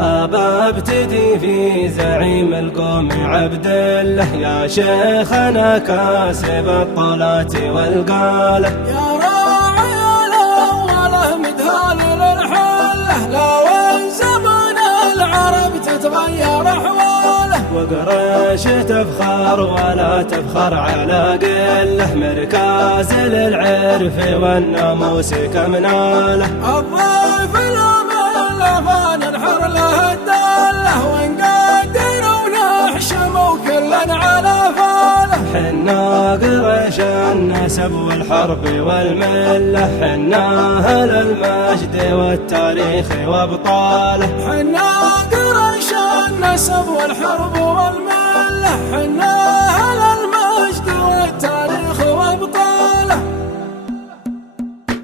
أبا ابتدي في زعيم القوم عبد الله، يا شيخنا كاسب الطلات والقالة، يا راعي الأولى مدهال للحلة، لو زمن العرب تتغير أحواله، وقريش تفخر ولا تفخر على قله، مركز للعرف والناموس كم ناله. الضيف الأمل فان الحر له الدالة، ونقدر ونحشم وكلا على فاله. حنا قريش النسب والحرب والملة، حنا أهل المجد والتاريخ وابطاله، حنا قريش النسب والحرب والملة، حنا أهل المجد والتاريخ وابطاله.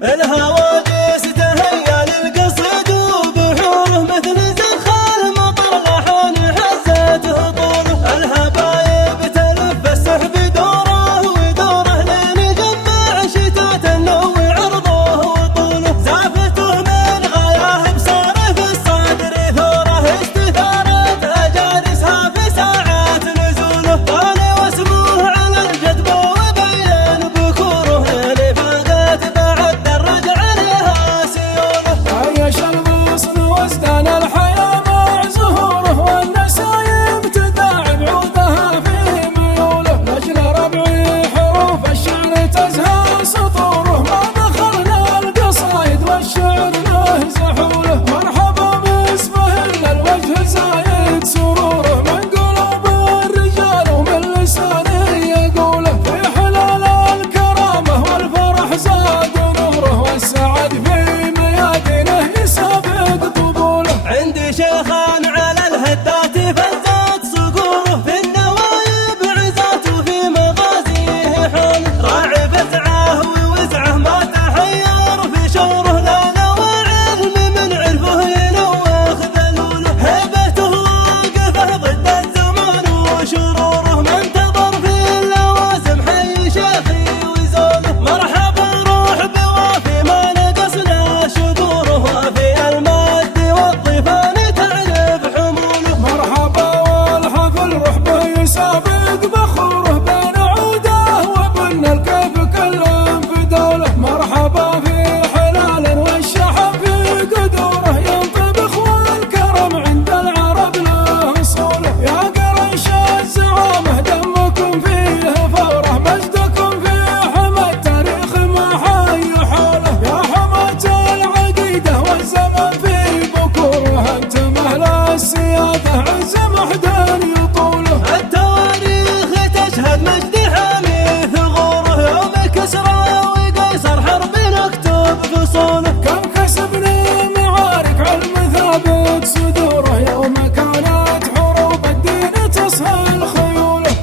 الهواجس تهيا للقصد وبحوره، مثل زخار مطر لحون حزته طوله، الهبايب تلف السحب دوره ودوره، لين جمع شتات النوي عرضه وطوله، زافته من غاياه بصار في الصدر ثوره، استثارت اجالسها في ساعات نزوله، طالي واسمه على الجدب وبين بكوره، لين فاقت بعد درج عليها سيوله. عيش الغصن وازدان الحياة مع زهوره، والنسايم تداعب عودها في ميوله، لاجل ربعي حروف الشعر تزهى سطوره، ما دخلنا القصايد والشعر له زحوله، مرحبا باسمه الا الوجه زايد سروره، من قلوب الرجال ومن لسانه يقوله، في حلال الكرامة والفرح زاد نوره، والسعد في ميادينه يسابق طبوله. عندي شيخان على الهدات فزات صقوره، في النوايب عزات وفي مغازيه حوله، راعي فزعه ووزعه ما تحير في شوره، لا نوى علم من عرفه ينوخ ذلوله، هيبته واقفه ضد الزمان وشروره، منتظر في اللوازم حي شيخي وزوله، مرحبا روح بوافي ما نقصنا شكوره، وفي الماد والضيفان تعرف حموله، مرحبا والحفل روح به يسابق بخوره، بين عوده وبن الكيف كلهم في دوله، مرحبا في حلال والشحب في قدوره، ينطبخ والكرم عند العرب له اصوله، يا قريش الزعامه دمكم فيه فوره، مجدكم في حمى التاريخ ما حي حوله، يا حماة العقيده والزمن في بكوره، انتم اهل السياده عز محدان يطوله. التواريخ تشهد مجد حامي ثغوره، يوم كسرى وقيصر حرب نكتب فصوله، كم كسبنا معارك علم ثابت صدوره، يوم كانت حروب الدين تسهل خيوله.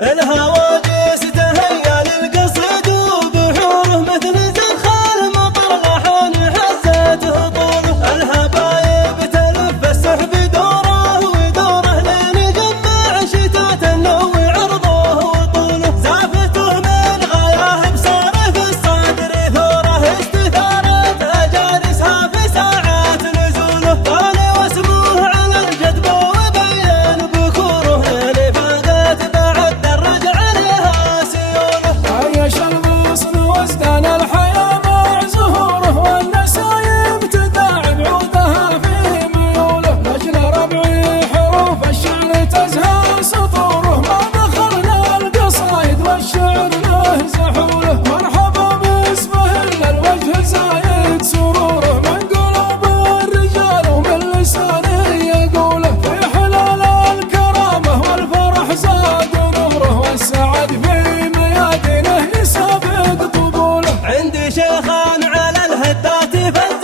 الهواجس تهيا للقصد وبحوره، مثل زخار مطر لحون حزته طوله، الهبايب تلف السحب دوره ودوره، لين جمع شتات النوي عرضه وطوله، زافته من غاياه بصار في الصدر ثوره، استثارت اجالسها في ساعات نزوله، طالي واسمه على الجدب وبين بكوره، لين فاقت بعد درج عليها سيوله. عيش الغصن وازدان الحياة مع زهوره، والنسايم تداعب عودها في ميوله، لاجل ربعي حروف الشعر تزهى سطوره، ما دخلنا القصايد والشعر له زحوله، مرحبا باسمه الا الوجه زايد سروره، من قلوب الرجال ومن لسانه يقوله، في حلال الكرامة والفرح زاد نوره، والسعد في ميادينه يسابق طبوله. عندي شيخان على الهدات فزات